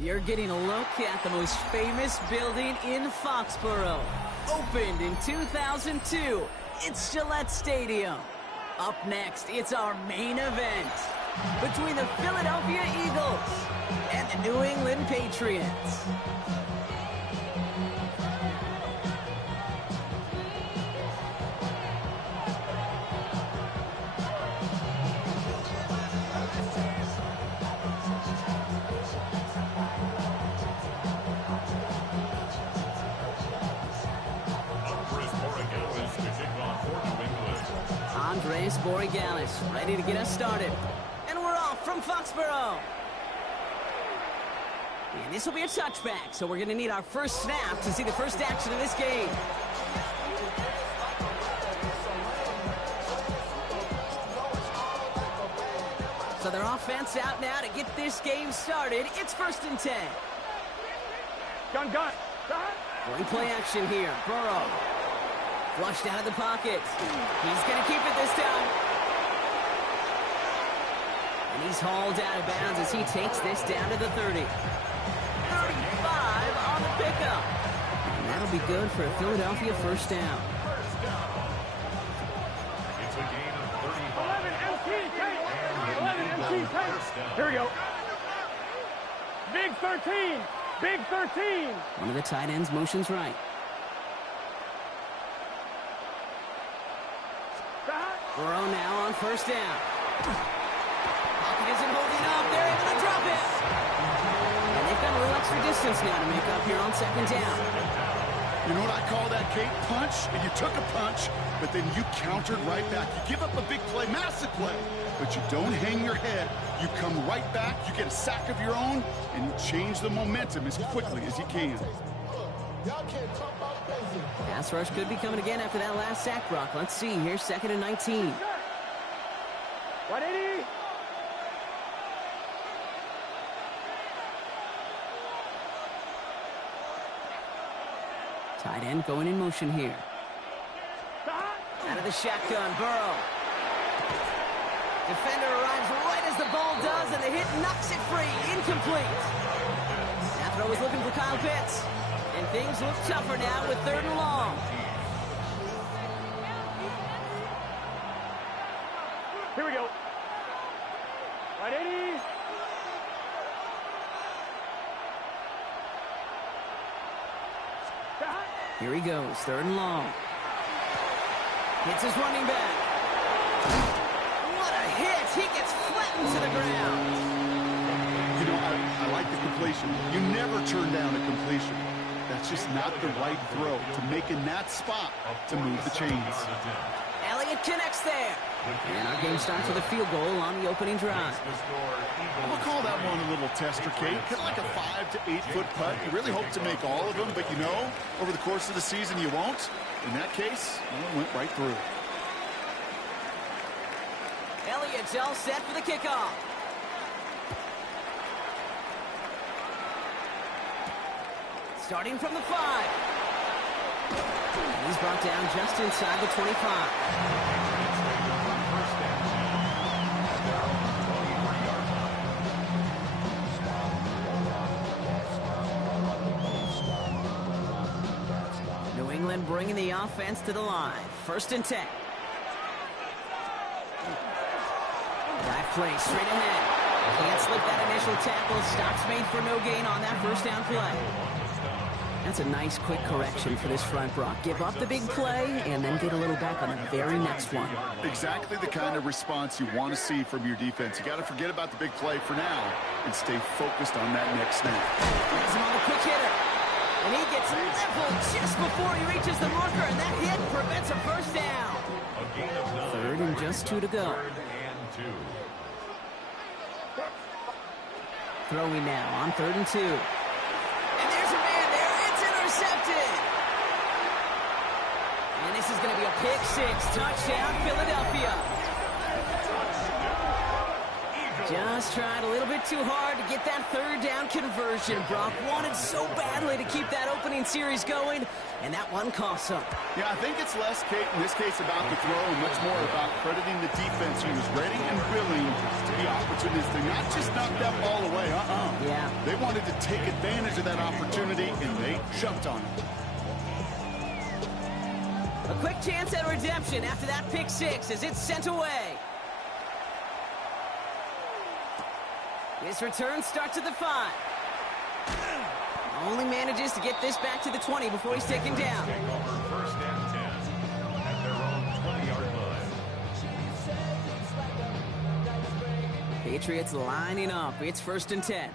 You're getting a look at the most famous building in Foxborough. Opened in 2002, it's Gillette Stadium. Up next, it's our main event between the Philadelphia Eagles and the New England Patriots. Borigalis, ready to get us started. And we're off from Foxborough. And this will be a touchback, so we're going to need our first snap to see the first action of this game. So their offense out now to get this game started. It's 1st and 10. Gun. Going play action here. Burrow. Flushed out of the pocket. He's going to keep it this time. And he's hauled out of bounds as he takes this down to the 30. 35 on the pickup. And that'll be good for a Philadelphia first down. It's a gain of 35. 11 MT take. Here we go. Big 13. Big 13. One of the tight ends motions right. Burrow now on first down. Pocket isn't holding up. They're able to drop it. And they've got a little extra distance now to make up here on 2nd down. You know what I call that, Kate? Punch. And you took a punch, but then you countered right back. You give up a big play, massive play, but you don't hang your head. You come right back, you get a sack of your own, and you change the momentum as quickly as you can. Pass rush could be coming again after that last sack, Brock. Let's see. Here's 2nd and 19. 180. Tight end going in motion here. Out of the shotgun, Burrow. Defender arrives right as the ball does, and the hit knocks it free. Incomplete. That throw was looking for Kyle Pitts. And things look tougher now with 3rd and long. Here we go. 180. Here he goes, 3rd and long. Hits his running back. What a hit! He gets flattened to the ground. You know, I like the completion. You never turn down a completion. That's just not the right throw to make in that spot to move the chains. Elliott connects there. And our game starts with a field goal on the opening drive. I'm going to call that one a little tester, Kate. Kind of like a 5 to 8 foot putt. You really hope to make all of them, but you know, over the course of the season you won't. In that case, well, it went right through. Elliott's all set for the kickoff. Starting from the 5. And he's brought down just inside the 25. New England bringing the offense to the line. 1st and 10. That play straight ahead. Can't slip that initial tackle. Stops made for no gain on that first down play. That's a nice quick correction for this front, Brock. Give up the big play and then get a little back on the very next one. Exactly the kind of response you want to see from your defense. You got to forget about the big play for now and stay focused on that next snap. He's him on the quick hitter. And he gets leveled just before he reaches the marker, and that hit prevents a first down. 3rd and just 2 to go. Throwing now on 3rd and 2. And there's a man there. It's intercepted. And this is going to be a pick 6. Touchdown, Philadelphia. Just tried a little bit too hard to get that third down conversion. Brock wanted so badly to keep that opening series going, and that one cost him. Yeah, I think it's less, Kate, in this case about the throw and much more about crediting the defense who was ready and willing to be opportunistic, not just knock that ball away. Yeah. They wanted to take advantage of that opportunity, and they jumped on it. A quick chance at redemption after that pick six as it's sent away. His return starts at the 5. Only manages to get this back to the 20 before he's taken down. First and 10 at their own 20-yard line. Patriots lining up. It's 1st and 10.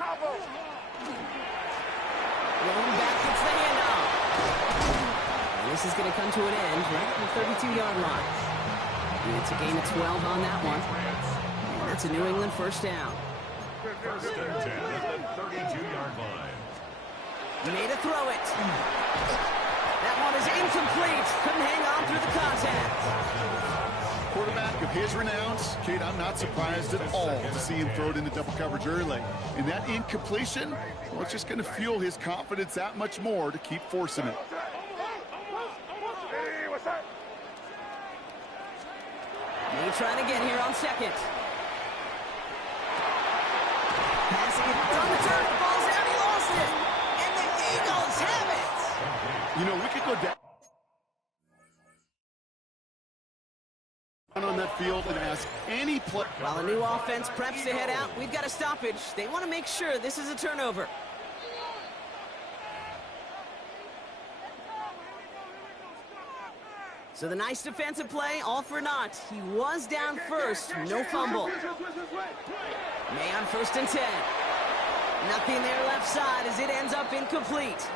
Rolling back gets the handoff. And this is going to come to an end right at the 32-yard line. It's a gain of 12 on that one. And that's a New England first down. First and 10 at the 32-yard line. Made a throw it. That one is incomplete. Couldn't hang on through the contact. Quarterback of his renounce, Kate, I'm not surprised at all to see him throw it into double coverage early. And that incompletion, well, it's just going to fuel his confidence that much more to keep forcing it. May trying again here on second. Passing it on the turf. The ball's out. He lost it. And the Eagles have it. You know, we could go down on that field and ask any play. While a new offense preps to head out, we've got a stoppage. They want to make sure this is a turnover. So the nice defensive play, all for naught. He was down first, no fumble. May on 1st and 10. Nothing there left side as it ends up incomplete.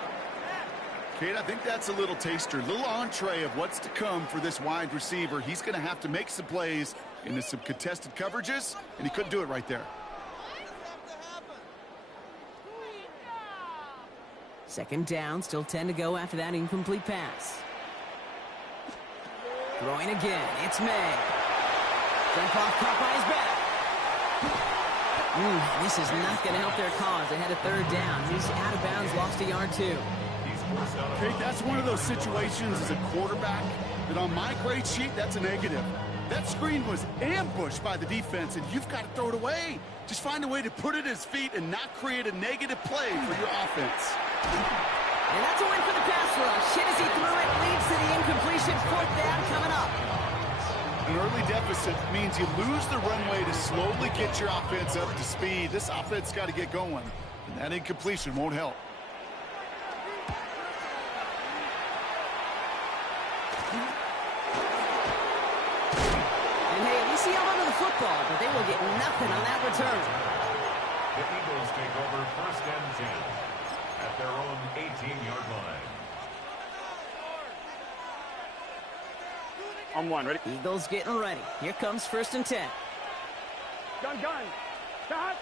Kate, I think that's a little taster, a little entree of what's to come for this wide receiver. He's going to have to make some plays into some contested coverages, and he couldn't do it right there. 2nd down, still 10 to go after that incomplete pass. Throwing again, it's May. Jump off, caught by his back. This is not going to help their cause. They had a 3rd down. He's out of bounds, lost a yard too. Kate, that's one of those situations as a quarterback that on my grade sheet, that's a negative. That screen was ambushed by the defense, and you've got to throw it away. Just find a way to put it at his feet and not create a negative play for your offense. And that's a win for the pass rush. Hit as he threw it, leads to the incompletion. 4th down coming up. An early deficit means you lose the runway to slowly get your offense up to speed. This offense got to get going, and that incompletion won't help. And hey, at least he held onto the football, but they will get nothing on that return. The Eagles take over 1st and 10 at their own 18-yard line. On 1, ready? Eagles getting ready. Here comes 1st and 10. Gun. Shot.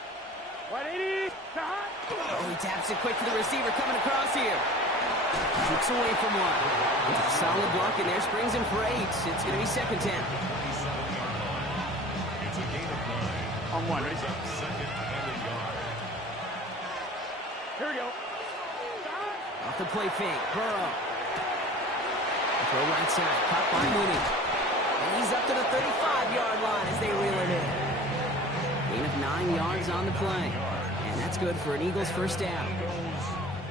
180. Shot. Oh, he taps it quick to the receiver coming across here. Keeps away from one. Solid block in there, springs in for 8. It's going to be 2nd down. It's a gain of 9. On 1, ready? 2nd and a yard. Here we go. Off the play fake, Burrow. Throw right side, caught by Mooney. And he's up to the 35-yard line as they reel it in. Gain of 9 yards on the play. And that's good for an Eagles 1st down.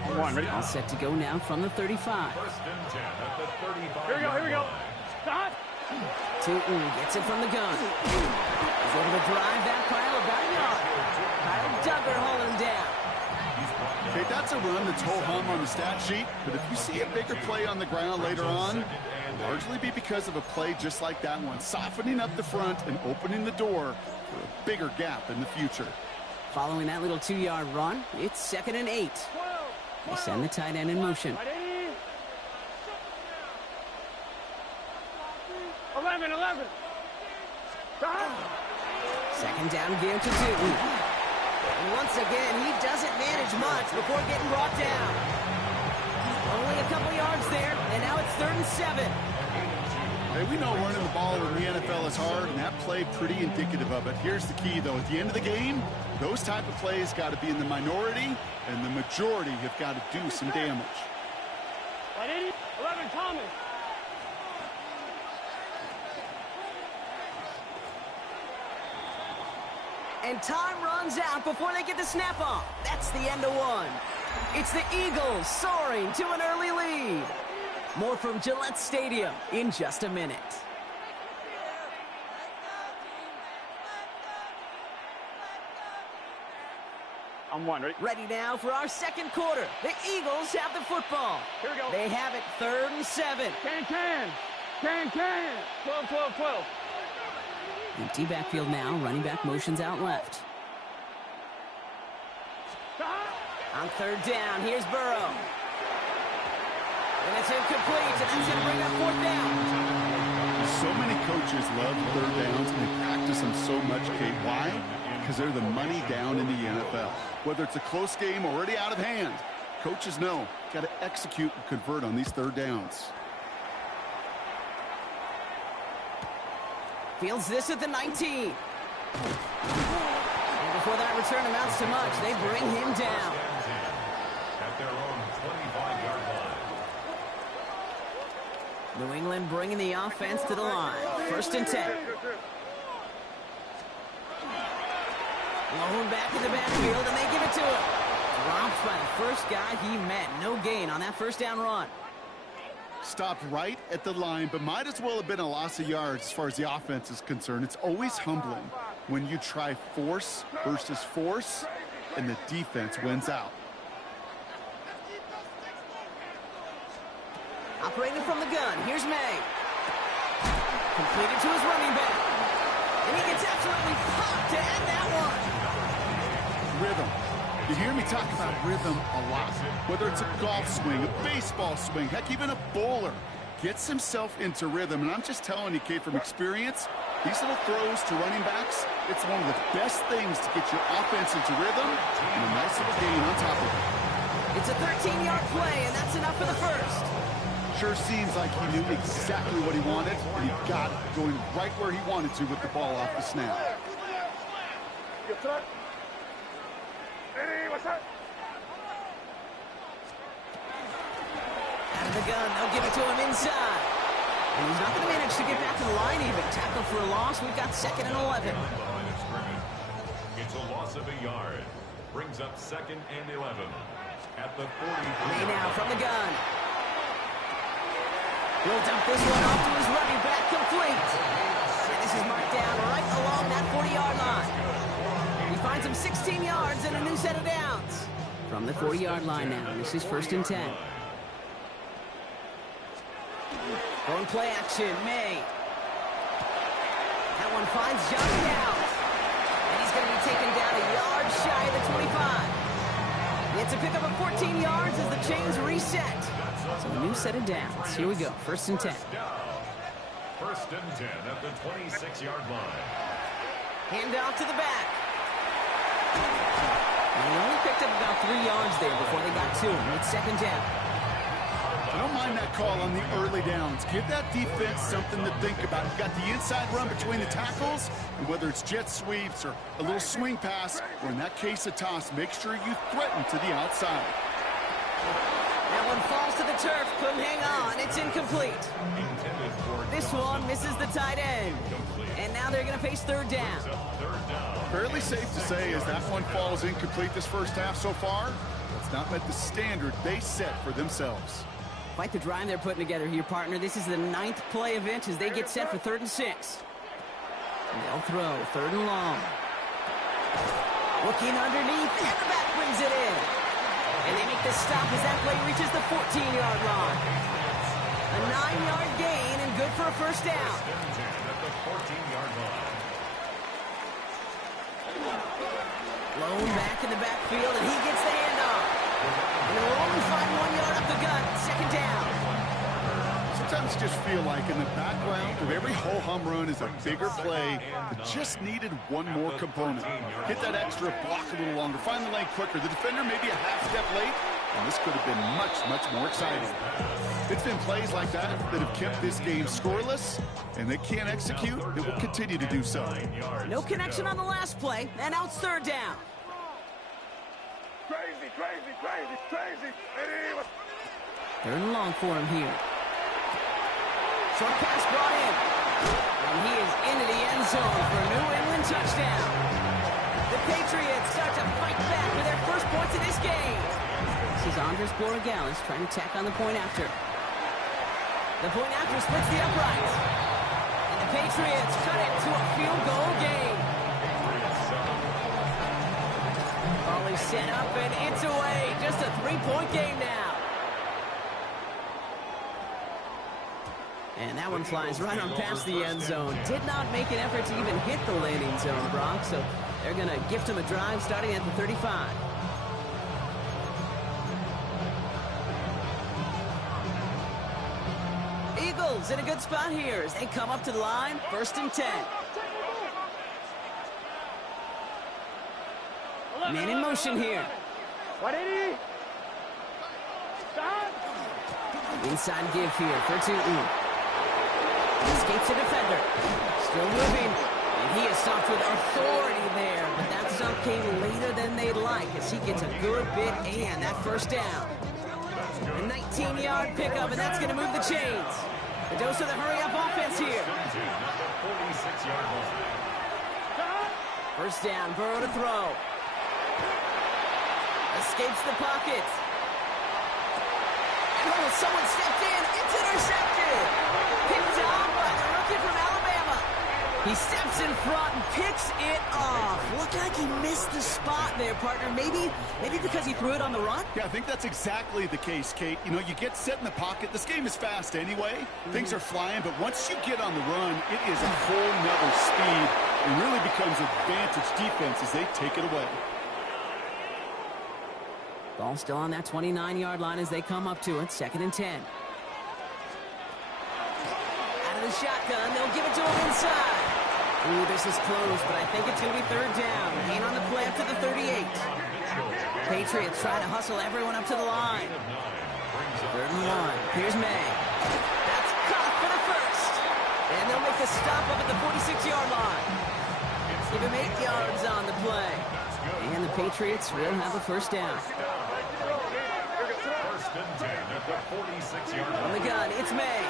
On 1, ready? All set to go now from the 35. 1st and 10 at the 35. Here we go. Shot. Tootin gets it from the gun. He's able to drive that pile about a yard. Kyle Duggar holding him down. Okay, that's a run that's ho-hum on the stat sheet, but if you see a bigger play on the ground later on, it'll largely be because of a play just like that one, softening up the front and opening the door for a bigger gap in the future. Following that little 2-yard run, it's 2nd and 8. They send the tight end in motion. 11. Shot. 2nd down again to Tootin. And once again, he doesn't manage much before getting brought down. Only a couple yards there, and now it's 3rd and 7. Hey, we know running the ball in the NFL is hard, and that play pretty indicative of it. Here's the key, though. At the end of the game, those type of plays got to be in the minority, and the majority have got to do some damage. 11, Thomas. And time runs out before they get the snap off. That's the end of one. It's the Eagles soaring to an early lead. More from Gillette Stadium in just a minute. I'm one, ready? Ready now for our second quarter. The Eagles have the football. Here we go. They have it 3rd and 7. Can. 12. Empty backfield now. Running back motions out left. On 3rd down, here's Burrow. And it's incomplete, and that's going to bring up 4th down. So many coaches love 3rd downs, and they practice them so much, Kate. Why? Because they're the money down in the NFL. Whether it's a close game already out of hand, coaches know got to execute and convert on these 3rd downs. Fields this at the 19. And before that return amounts to much, they bring him down. At their own 25-yard line. New England bringing the offense to the line. 1st and 10. Lone back in the backfield, and they give it to him. Dropped by the first guy he met. No gain on that 1st down run. Stopped right at the line, but might as well have been a loss of yards as far as the offense is concerned. It's always humbling when you try force versus force, and the defense wins out. Operating from the gun, here's May. Completed to his running back. And he gets absolutely popped to end that one. Rhythm. You hear me talk about rhythm a lot. Whether it's a golf swing, a baseball swing, heck, even a bowler gets himself into rhythm. And I'm just telling you, Kate, from experience, these little throws to running backs, it's one of the best things to get your offense into rhythm and a nice little gain on top of it. It's a 13-yard play, and that's enough for the 1st. Sure seems like he knew exactly what he wanted, and he got it going right where he wanted to with the ball off the snap. Out of the gun, they'll give it to him inside. And he's not going to manage to get back to the line even. Tackle for a loss. We've got 2nd and 11. It's a loss of a yard. Brings up 2nd and 11. At the 40. May now from the gun. He'll dump this one off to his running back, complete. And this is marked down right along that 40-yard line. He finds him 16 yards and a new set of downs. From the 40-yard line now, this is 1st and 10. Going play action, May. That one finds Johnny Downs. And he's going to be taken down a yard shy of the 25. It's a pickup of 14 yards as the chains reset. So a new set of downs. Here we go, 1st and 10. 1st and 10 at the 26-yard line. Hand off to the back. And they only picked up about 3 yards there before they got to him. It's 2nd down. I don't mind that call on the early downs. Give that defense something to think about. You've got the inside run between the tackles, and whether it's jet sweeps or a little swing pass, or in that case a toss, make sure you threaten to the outside. That one falls to the turf. Couldn't hang on. It's incomplete. This one misses the tight end. And now they're going to face 3rd down. Fairly safe to say as that one falls incomplete this first half so far, it's not met the standard they set for themselves. Quite the drive they're putting together here, partner. This is the 9th play event as they get set for 3rd and 6. And they'll throw 3rd and long. Looking underneath, and the back brings it in. And they make the stop as that play reaches the 14-yard line. A 9-yard gain and good for a 1st down. At the 14-yard line. Lone back in the backfield, and he gets the handoff. And they'll only find 1 yard up the gut. 2nd down. Sometimes you just feel like in the background of every ho-hum run is a bigger play that just needed one more component. Hit that extra block a little longer. Find the lane quicker. The defender maybe a half step late, and this could have been much, much more exciting. It's been plays like that that have kept this game scoreless, and they can't execute. It will continue to do so. No connection on the last play, and now it's third down. Crazy, crazy, crazy, crazy. Third and long for him here. Short pass brought in. And he is into the end zone for a New England touchdown. The Patriots start to fight back with their first points in this game. This is Andres Borregales trying to tack on the point after. The point after splits the uprights. And the Patriots cut it to a field goal game. Ball is set up and it's away. Just a 3-point game now. And that one flies right on past the end zone. Did not make an effort to even hit the landing zone, Brock. So they're going to gift him a drive starting at the 35. Eagles in a good spot here as they come up to the line. 1st and 10. Man in motion here. 180. Inside give here for Tootin. Escapes a defender. Still moving. And he is stopped with authority there. But that stop came later than they'd like as he gets a good bit and that first down. A 19-yard pickup, and that's going to move the chains. The dose of the hurry-up offense here. First down, Burrow to throw. Escapes the pocket. Oh, someone stepped in. It's intercepted. Picked off by the rookie from Alabama. He steps in front and picks it off. Looked like he missed the spot there, partner. Maybe because he threw it on the run? Yeah, I think that's exactly the case, Kate. You know, you get set in the pocket. This game is fast anyway. Things are flying, but once you get on the run, it is a whole nother speed. It really becomes advantage defense as they take it away. Ball still on that 29-yard line as they come up to it. 2nd and 10. Out of the shotgun, they'll give it to him inside. Ooh, this is close, but I think it's going to be 3rd down. Gain on the play up to the 38. Patriots trying to hustle everyone up to the line. 3rd and 1. Here's May. That's caught for the first. And they'll make the stop up at the 46-yard line. Give him 8 yards on the play. And the Patriots will have a first down. On the gun, it's May.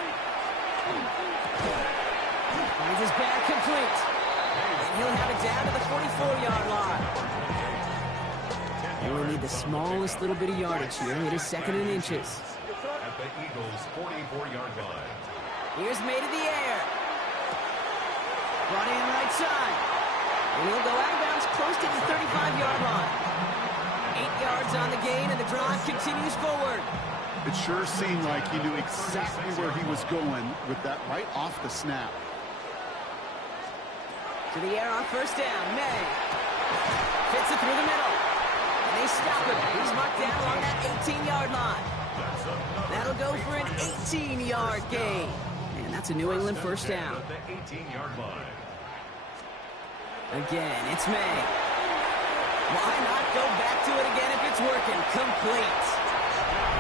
Finds his bag complete. And he'll have it down to the 44-yard line. And we'll need the smallest little bit of yardage here. It is 2nd and inches. At the Eagles' 44-yard line. Here's May to the air. Brought in right side. And he'll go out of bounds close to the 35-yard line. 8 yards on the gain, and the drive continues forward. It sure seemed like he knew exactly where he was going with that right off the snap. To the air on first down. May fits it through the middle. And they stop him. He's marked down along that 18-yard line. That'll go for an 18-yard gain. And that's a New England first down. At the 18-yard line. Again, it's May. Why not go back to it again if it's working? Complete.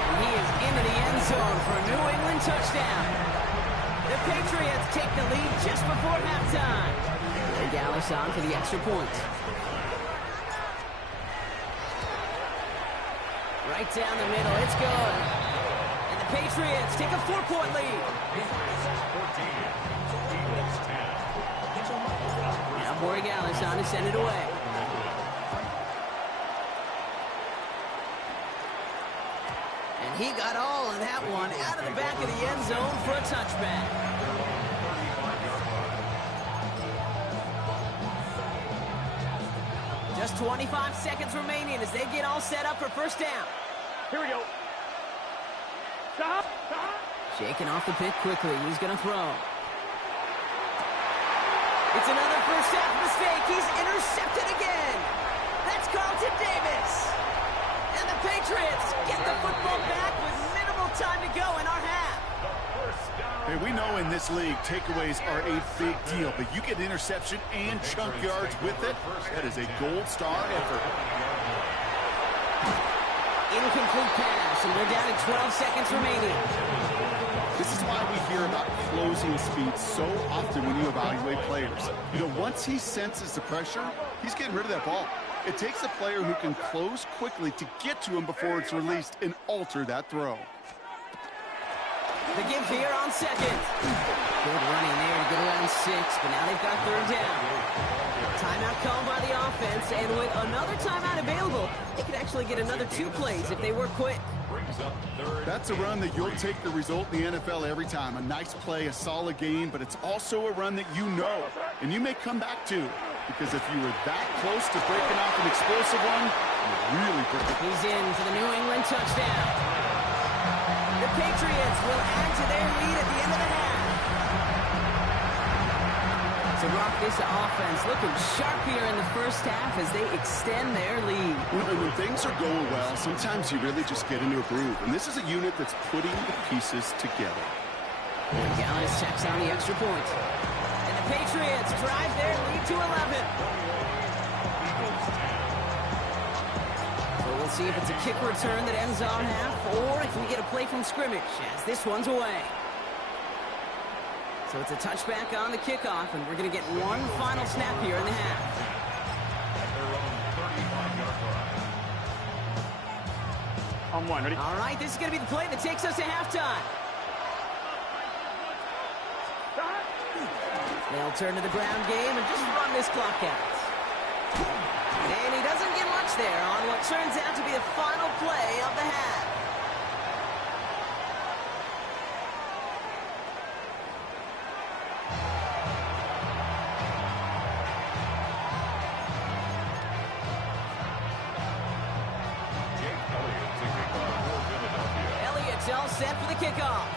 And he is into the end zone for a New England touchdown. The Patriots take the lead just before halftime. And Dallas on for the extra point. Right down the middle, it's good. And the Patriots take a 4-point lead. Now Borregales on to send it away. And he got all of that one out of the back of the end zone for a touchback. Just 25 seconds remaining as they get all set up for first down. Here we go. Stop. Stop. Shaking off the pick quickly. He's going to throw. It's another first half mistake. He's intercepted again. That's Carlton Davis. And the Patriots get the football back with minimal time to go in our half. Hey, we know in this league takeaways are a big deal, but you get interception and chunk yards with it. That is a gold star effort. incomplete pass, and we're down to 12 seconds remaining. This is why we hear about closing speed so often when you evaluate players. You know, once he senses the pressure, he's getting rid of that ball. It takes a player who can close quickly to get to him before it's released and alter that throw. The give here on second. Good running there to get around 6, but now they've got third down. Timeout called by the offense, and with another timeout available, they could actually get another 2 plays if they work quick. That's a run that you'll take the result in the NFL every time. A nice play, a solid game, but it's also a run that you know, and you may come back to. Because if you were that close to breaking off an explosive one, you're really breaking. He's in for the New England touchdown. The Patriots will add to their lead at the end of the half. So, Brock, this offense looking sharp here in the first half as they extend their lead. When things are going well, sometimes you really just get into a groove. And this is a unit that's putting the pieces together. Gallis checks on the extra point. And the Patriots drive their lead to 11. So we'll see if it's a kick return that ends our half, or if we get a play from scrimmage as this one's away. So it's a touchback on the kickoff, and we're going to get one final snap here in the half. On one, ready? All right, this is going to be the play that takes us to halftime. They'll turn to the ground game and just run this clock out. And he doesn't get much there on what turns out to be the final play of the half. Elliott's all set for the kickoff.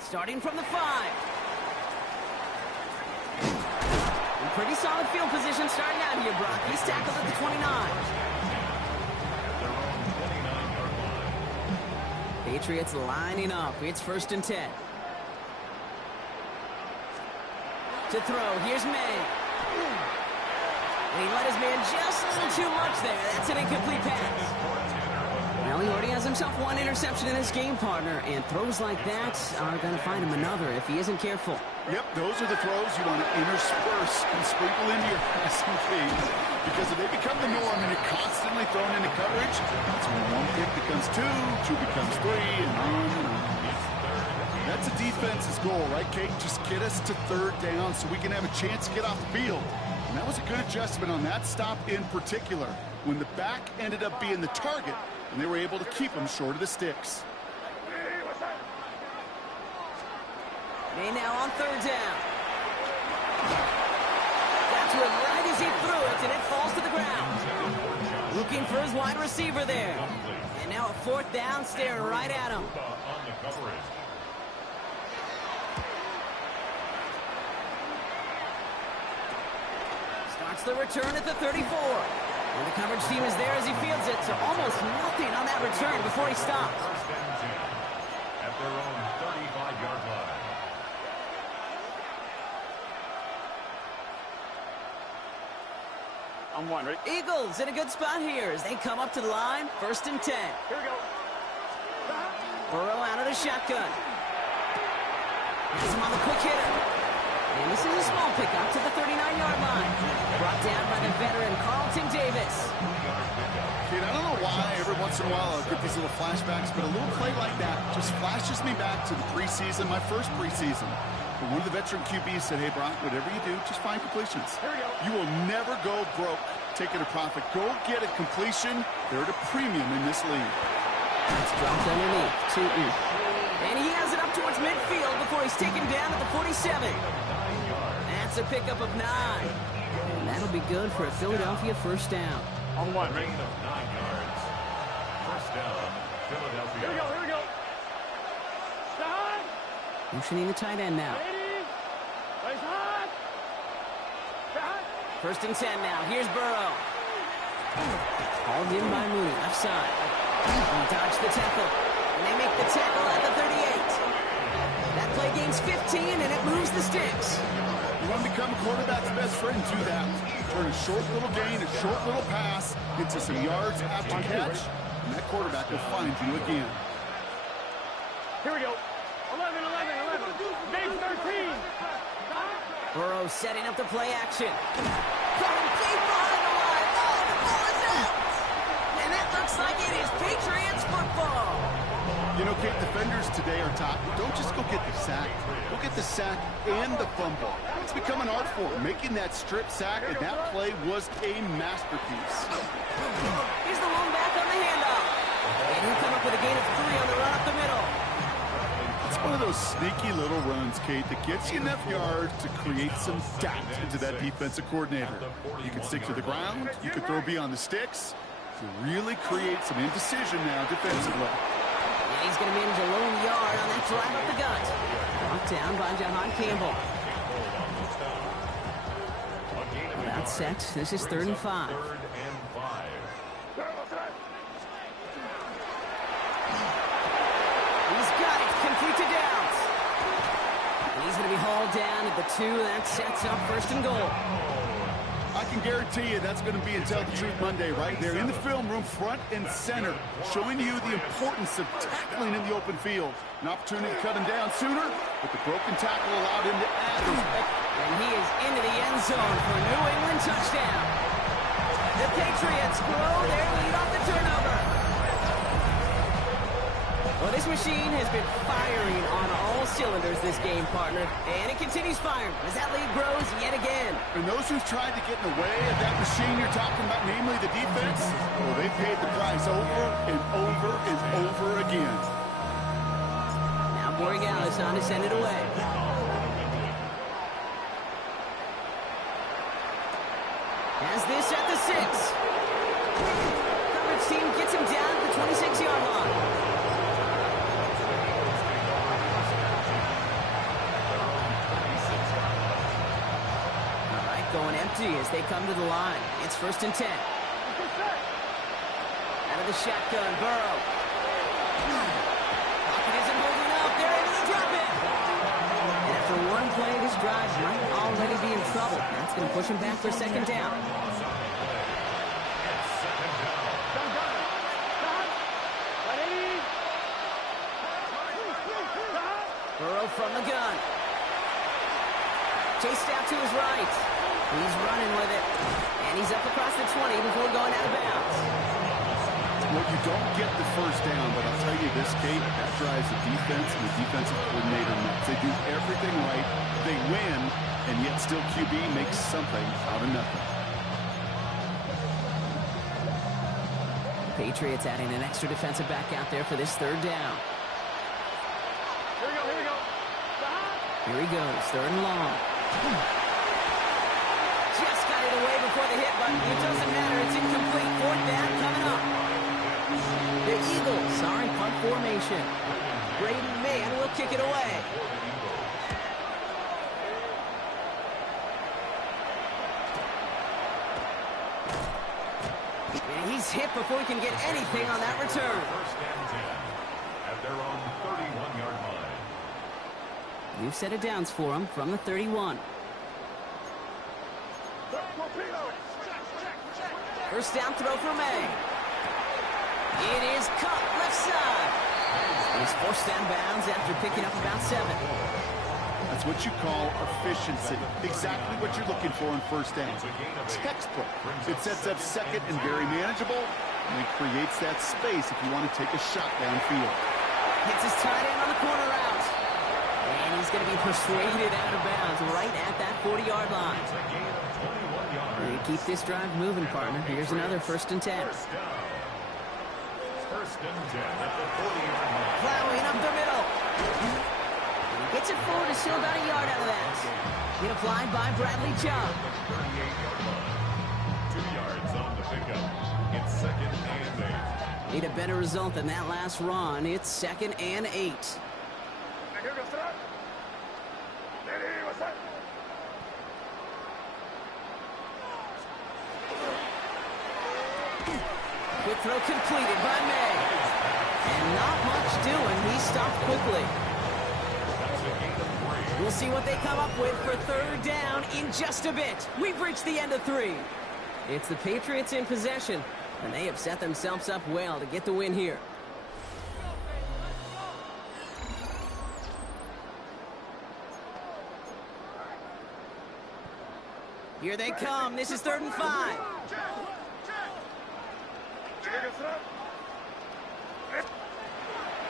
Starting from the 5. In pretty solid field position starting out here, Brock. He's tackled at the 29. Patriots lining up. It's 1st and 10. To throw, here's May. And he let his man just a little too much there. That's an incomplete pass. Well, he already has himself one interception in his game, partner, and throws like that are going to find him another if he isn't careful. Yep, those are the throws you want to intersperse and sprinkle into your passing game. Because if they become the norm and you're constantly thrown into coverage, that's when one pick becomes 2, 2 becomes 3, and on and on. That's a defense's goal, right, Kate? Just get us to 3rd down so we can have a chance to get off the field. And that was a good adjustment on that stop in particular, when the back ended up being the target, and they were able to keep him short of the sticks. May now on 3rd down. Got to it right as he threw it, and it falls to the ground. Looking for his wide receiver there. And now a 4th down, staring right at him. Starts the return at the 34. And the coverage team is there as he fields it, so almost nothing on that return before he stops. At their own 35-yard line. On one, ready? Eagles in a good spot here as they come up to the line, 1st and 10. Here we go. Burrow out of the shotgun. Has him on the quick hitter. And this is a small pickup to the 39-yard line. Brought down by the veteran Carlton Davis. Kate, I don't know why every once in a while I'll get these little flashbacks, but a little play like that just flashes me back to the preseason, my first preseason. But one of the veteran QBs said, hey, Brock, whatever you do, just find completions. You will never go broke taking a profit. Go get a completion. They're at a premium in this league. It's dropped underneath. Tootin. And he has it up towards midfield before he's taken down at the 47. That's a pickup of 9. And that'll be good for a Philadelphia 1st down. On one, ready? 9 yards. 1st down, Philadelphia. Here we go, here we go. Stop. Motioning the tight end now. Ladies. Place hot. Stop. 1st and 10 now. Here's Burrow. Hauled in by Mooney, left side. He dodged the tackle. And they make the tackle at the 38. That play gains 15, and it moves the sticks. You want to become a quarterback's best friend, do that. Turn a short little gain, a short little pass into some yards after catch, and that quarterback will find you again. Here we go. 11, 11, 11. Big 13. Burrow setting up the play action. Throwing deep behind the line. Oh, the ball is out. And that looks like it is Patriots football. You know, Kate, defenders today are taught, don't just go get the sack. Go get the sack and the fumble. It's become an art form, making that strip sack, and that play was a masterpiece. Here's the lone back on the handoff. And he'll come up with a gain of 3 on the run up the middle. It's one of those sneaky little runs, Kate, that gets you enough yards to create some doubt into that defensive coordinator. You can stick to the ground, you can throw beyond the sticks, to really create some indecision now defensively. And he's going to manage a lone yard on that drive up the gut. Knocked down by Jahan Campbell. About set. This is 3rd and 5. He's got it. Complete to Downs. And he's going to be hauled down at the 2. That sets up 1st and goal. I can guarantee you that's going to be in Tell the Truth Monday right there in the film room, front and center, showing you the importance of tackling in the open field. An opportunity to cut him down sooner, but the broken tackle allowed him to add his... And he is into the end zone for a New England touchdown. The Patriots grow their lead off the turnover. Well, this machine has been firing on all cylinders this game, partner. And it continues firing as that lead grows yet again. And those who've tried to get in the way of that machine you're talking about, namely the defense, well, they paid the price over and over and over again. Now Borregales on to send it away. Has this at the 6. Coverage team gets him down at the 26-yard line. Going empty as they come to the line. It's 1st and 10. Out of the shotgun, Burrow. Pocket isn't holding up. They're able to drop it. And after one play, this drive might already be in trouble. That's going to push him back for 2nd down. Burrow from the gun. Chased out to his right. He's running with it. And he's up across the 20 before going out of bounds. Well, you don't get the 1st down, but I'll tell you this, Kate, that drives the defense and the defensive coordinator nuts. They do everything right. They win, and yet still QB makes something out of nothing. Patriots adding an extra defensive back out there for this 3rd down. Here we go, here we go. Here he goes, 3rd and long. Just got it away before the hit button. It doesn't matter. It's incomplete. 4th down coming up. The Eagles are in punt formation. Braden Mann will kick it away. And he's hit before he can get anything on that return. 1st and 10 at their own 31-yard line. New set of downs for him from the 31. 1st down throw for May. It is cut left side. He's forced down bounds after picking up about 7. That's what you call efficiency. Exactly what you're looking for in 1st down. Textbook. It sets up 2nd and very manageable, and it creates that space if you want to take a shot downfield. Hits his tight end on the corner out. And he's going to be persuaded out of bounds right at that 40-yard line. We keep this drive moving, partner. Here's another 1st and 10. 1st and 10 at the 40-yard line. Plowing up the middle. And he gets it forward to still about a yard out of that. Hit applied by Bradley Chubb. 38-yard line. 2 yards on the pickup. It's 2nd and 8. Need a better result than that last run. It's 2nd and 8. Quick throw completed by May. And not much doing. He stopped quickly. We'll see what they come up with for third down in just a bit. We've reached the end of 3. It's the Patriots in possession, and they have set themselves up well to get the win here. Here they come. This is 3rd and 5.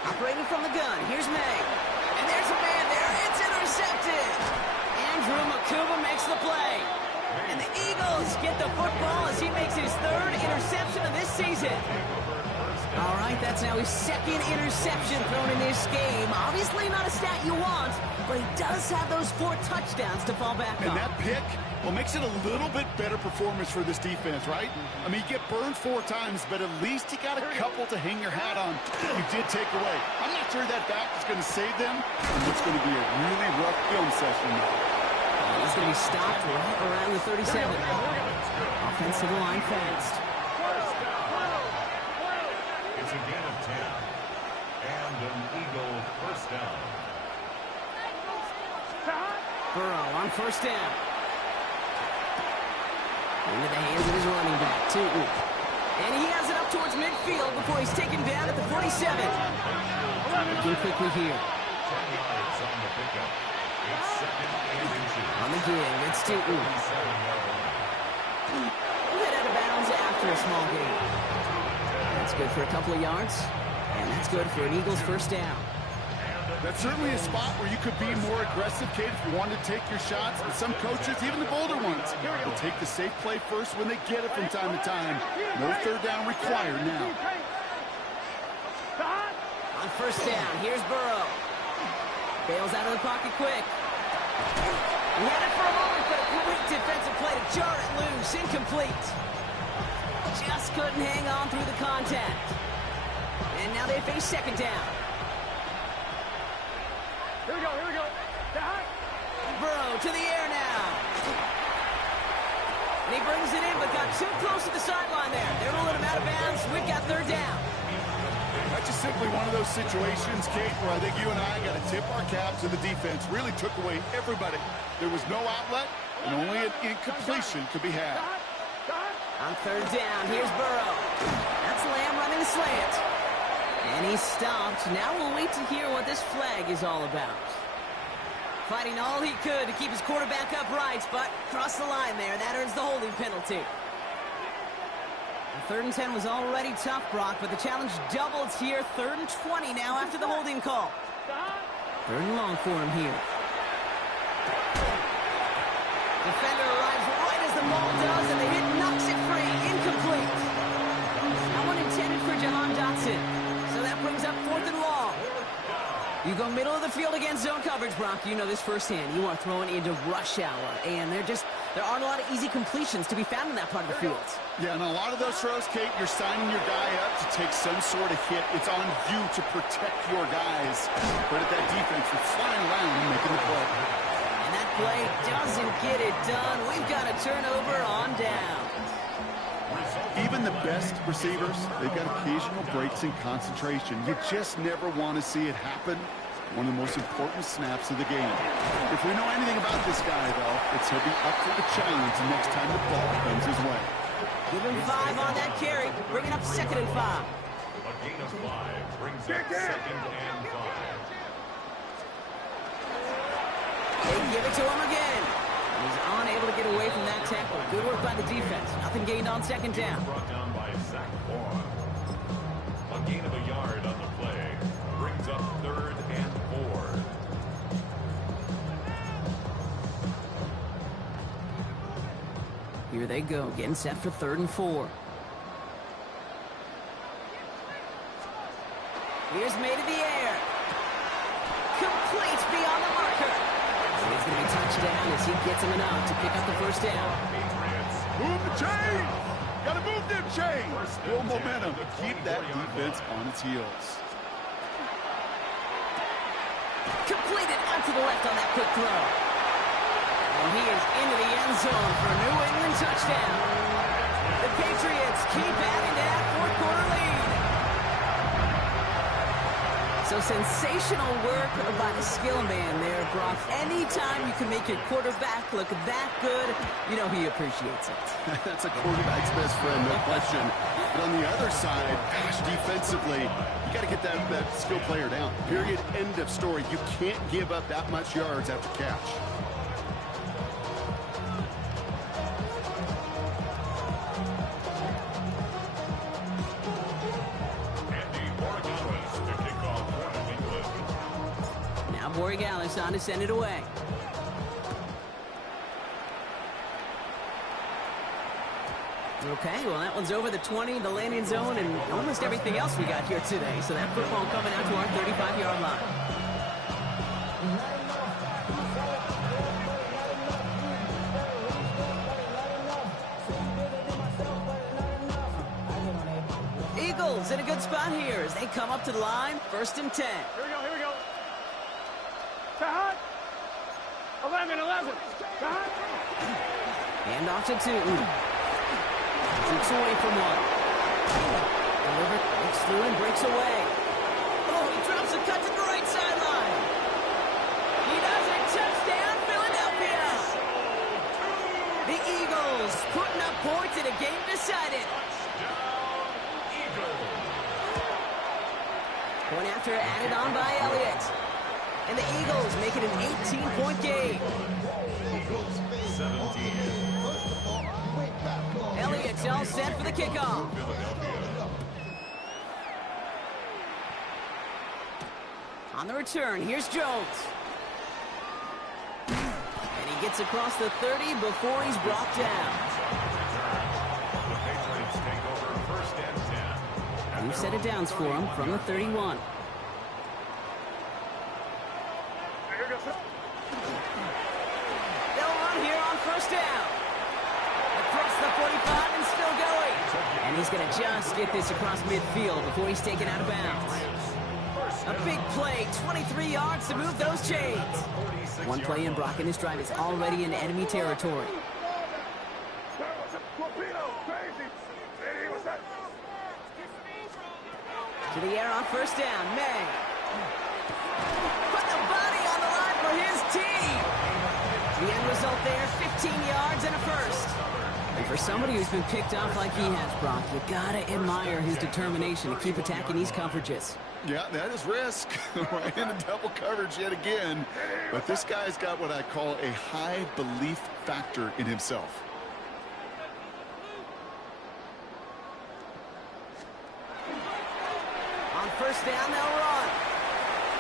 Operating from the gun. Here's May. And there's a man there. It's intercepted. Andrew Makuba makes the play. And the Eagles get the football as he makes his 3rd interception of this season. All right, that's now his 2nd interception thrown in this game. Obviously not a stat you want, but he does have those 4 touchdowns to fall back on. And that pick, well, makes it a little bit better performance for this defense, right? I mean, you get burned 4 times, but at least you got a couple to hang your hat on that you did take away. I'm not sure that back is going to save them, and it's going to be a really rough film session now. He's going to be stopped right around the 37. Offensive line fast. It's a gain of 10. And an Eagle first down. Burrow on first down. Into the hands of his running back, Tootin. And he has it up towards midfield before he's taken down at the 47. Looking quickly here. 10 yards on the pickup. It's 2nd and inches. On the give, it's Tootin. Hit out of bounds after a small gain. That's good for a couple of yards. And that's good for an Eagles first down. That's certainly a spot where you could be more aggressive, Kate, if you wanted to take your shots. And some coaches, even the bolder ones, will take the safe play first when they get it from time to time. No 3rd down required now. On first down, here's Burrow. Bails out of the pocket quick. He had it for a moment, but a quick defensive play to jar it loose. Incomplete. Just couldn't hang on through the contact. And now they face 2nd down. Here we go. Burrow to the air now. And he brings it in, but got too close to the sideline there. They're going to let him out of bounds. We've got 3rd down. That's just simply one of those situations, Kate, where I think you and I got to tip our cap to the defense. Really took away everybody. There was no outlet, and only an incompletion could be had. On 3rd down, here's Burrow. That's Lamb running the slant. And he's stopped. Now we'll wait to hear what this flag is all about. Fighting all he could to keep his quarterback upright, but crossed the line there. That earns the holding penalty. The 3rd and 10 was already tough, Brock, but the challenge doubles here. 3rd and 20 now after the holding call. 3rd and long for him here. Defender arrives right as the ball does, and the hit knocks it free. Incomplete. That one intended for Jahan Dotson. So that brings up 4th and long. You go middle of the field against zone coverage, Brock. You know this firsthand. You are throwing into rush hour, and there aren't a lot of easy completions to be found in that part of the field. Yeah, and a lot of those throws, Kate, you're signing your guy up to take some sort of hit. It's on you to protect your guys. Credit that defense for flying around and making the play. And that play doesn't get it done. We've got a turnover on down. Even the best receivers, they've got occasional breaks in concentration. You just never want to see it happen. One of the most important snaps of the game. If we know anything about this guy, though, it's he'll be up for the challenge the next time the ball comes his way. Give him 5 on that carry, bringing up 2nd and 5. A gain of 5 brings up 2nd and 5. They give it to him again. He's unable to get away from that tackle. Good work by the defense. Nothing gained on 2nd down. Brought down by Zach Vaughn. A gain of a yard on the play brings up 3rd and 4. Here they go, getting set for 3rd and 4. Here's made in the air. Complete beyond the marker. It's going to be touchdown as he gets him enough to pick up the first down. Move the chain! Gotta move them chains! Build momentum. Keep that defense on its heels. Completed out to the left on that quick throw. And he is into the end zone for a New England touchdown. The Patriots keep adding to that 4th quarter lead. So sensational work by the skill man there, Brock. Anytime you can make your quarterback look that good, you know he appreciates it. That's a quarterback's best friend, no question. But on the other side, gosh, defensively, you got to get that skill player down. Period, end of story. You can't give up that much yards after catch. Borregales on to send it away. Okay, well, that one's over the 20, the landing zone, and almost everything else we got here today. So that football coming out to our 35-yard line. Eagles in a good spot here as they come up to the line, 1st and 10. Here we go, here we go. Hot. 11. Hot. Hand off to 2. Shoots away from 1. Delivered, breaks through and breaks away. Oh, he drops a cut to the right sideline. He does it. Touchdown, Philadelphia. The Eagles putting up points in a game decided. Point after added on by Elliott. And the Eagles make it an 18-point game. Eagles 17. Elliott's all set for the kickoff. On the return, here's Jones. And he gets across the 30 before he's brought down. The Patriots take over 1st and 10. New set of downs for him from the 31. They'll run here on 1st down. Across the 45 and still going. And he's going to just get this across midfield before he's taken out of bounds. A big play, 23 yards to move those chains. One play in, Brock, and this drive is already in enemy territory. To the air on 1st down, May. Put the body on the line for his team. The end result there, 15 yards and a 1st. And for somebody who's been picked off like he has, Brock, you gotta admire his determination to keep attacking these coverages. Yeah, that is risk. Right into double coverage yet again. But this guy's got what I call a high belief factor in himself. On 1st down, they'll run.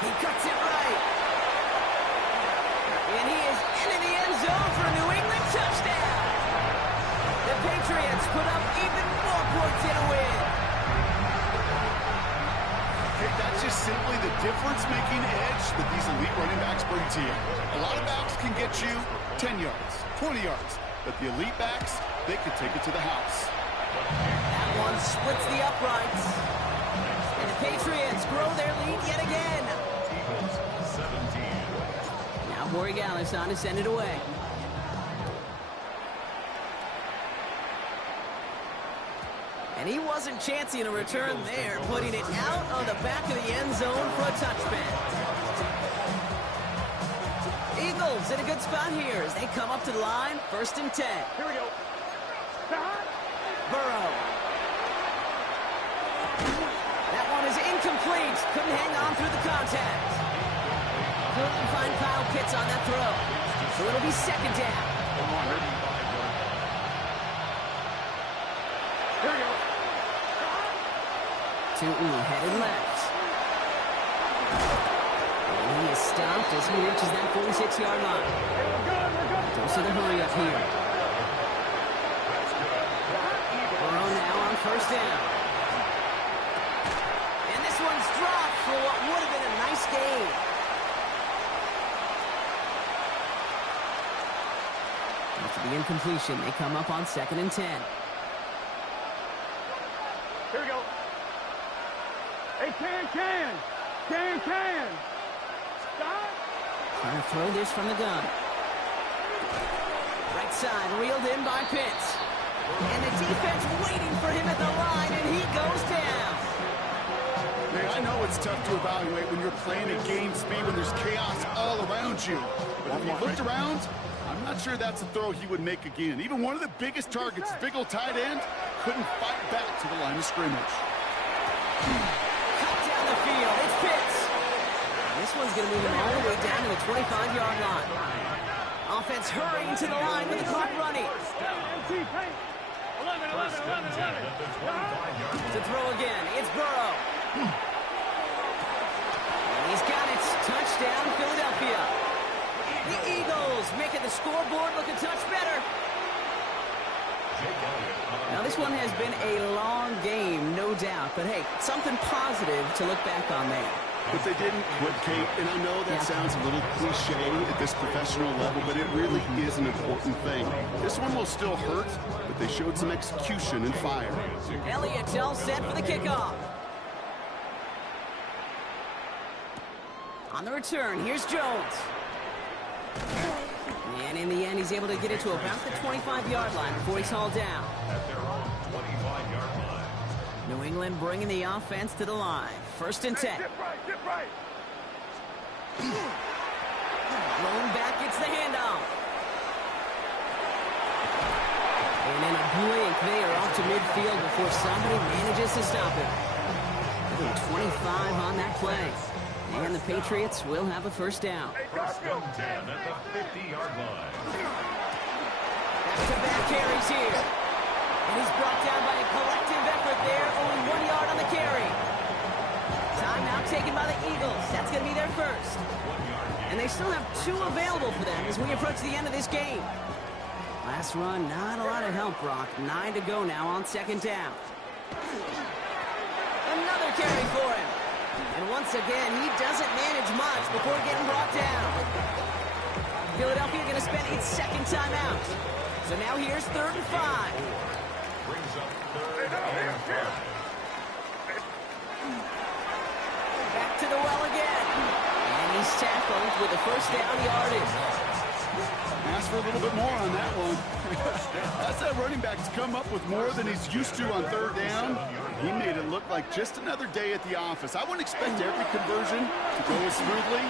He cuts it right. And he is into the end zone for a New England touchdown. The Patriots put up even more points in a win. Hey, that's just simply the difference-making edge that these elite running backs bring to you. A lot of backs can get you 10 yards, 20 yards. But the elite backs, they can take it to the house. That one splits the uprights. And the Patriots grow their lead yet again. Eagles 17. Now Borregales on to send it away. And he wasn't chancing a return there, putting it out of the back of the end zone for a touchback. Eagles in a good spot here as they come up to the line, 1st and 10. Here we go. Burrow. That one is incomplete. Couldn't hang on through the contact. Couldn't find Kyle Pitts on that throw. So it'll be 2nd down. Here we go. Headed left. And he is stopped as he reaches that 46-yard line. Dose of the hurry up here. Burrow now on 1st down. And this one's dropped for what would have been a nice game. After the incompletion, they come up on 2nd and 10. Here we go. Hey, can. Stop. Trying to throw this from the gun. Right side, reeled in by Pitts. And the defense waiting for him at the line, and he goes down. Man, I I know it's tough to evaluate when you're playing at game speed, when there's chaos all around you. But if you looked around, I'm not sure that's a throw he would make again. Even one of the biggest targets, big old tight end, couldn't fight back to the line of scrimmage. Cut down the field. It's Pitts. This one's going to move him all the way down to the 25-yard line. Offense hurrying to the line with the clock running. To throw again, it's Burrow. He's got it. Touchdown, Philadelphia. The Eagles making the scoreboard look a touch better. Now, this one has been a long game, no doubt. But, hey, something positive to look back on there. But they didn't quit, Kate, and I know that sounds a little cliche at this professional level, but it really is an important thing. This one will still hurt, but they showed some execution and fire. Elliott all set for the kickoff. On the return, here's Jones. And in the end, he's able to get it to about the 25-yard line before he's hauled down. At their own 25-yard line. New England bringing the offense to the line. 1st and 10. Get right. Rolling back, it's the handoff. And in a blink, they are off to midfield before somebody manages to stop him. 25 on that play. And the Patriots will have a 1st down. 1st and 10 at the 50-yard line. Back-to-back carries here. And he's brought down by a collective effort there. Only 1 yard on the carry. Timeout taken by the Eagles. That's going to be their 1st. And they still have 2 available for them as we approach the end of this game. Last run, not a lot of help, Brock. 9 to go now on 2nd down. Another carry for him. And once again, he doesn't manage much before getting brought down. Philadelphia going to spend its 2nd timeout. So now here's 3rd and 5. Brings up 3rd and 5. Back to the well again. And he's tackled with a 1st down yardage. Ask for a little bit more on that one. As that running back's come up with more than he's used to on 3rd down, he made it look like just another day at the office. I wouldn't expect every conversion to go as smoothly.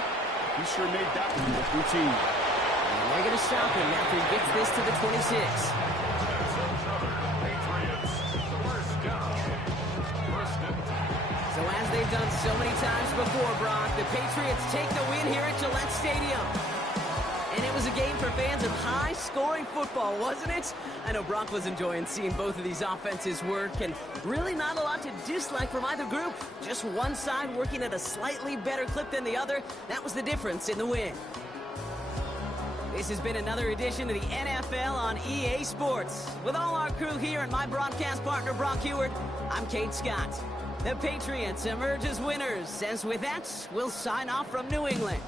He sure made that one look routine. And they're going to stop him after he gets this to the 26. So as they've done so many times before, Brock, the Patriots take the win here at Gillette Stadium. And it was a game for fans of high-scoring football, wasn't it? I know Brock was enjoying seeing both of these offenses work, and really not a lot to dislike from either group. Just one side working at a slightly better clip than the other. That was the difference in the win. This has been another edition of the NFL on EA Sports. With all our crew here and my broadcast partner, Brock Heward, I'm Kate Scott. The Patriots emerge as winners, as with that, we'll sign off from New England.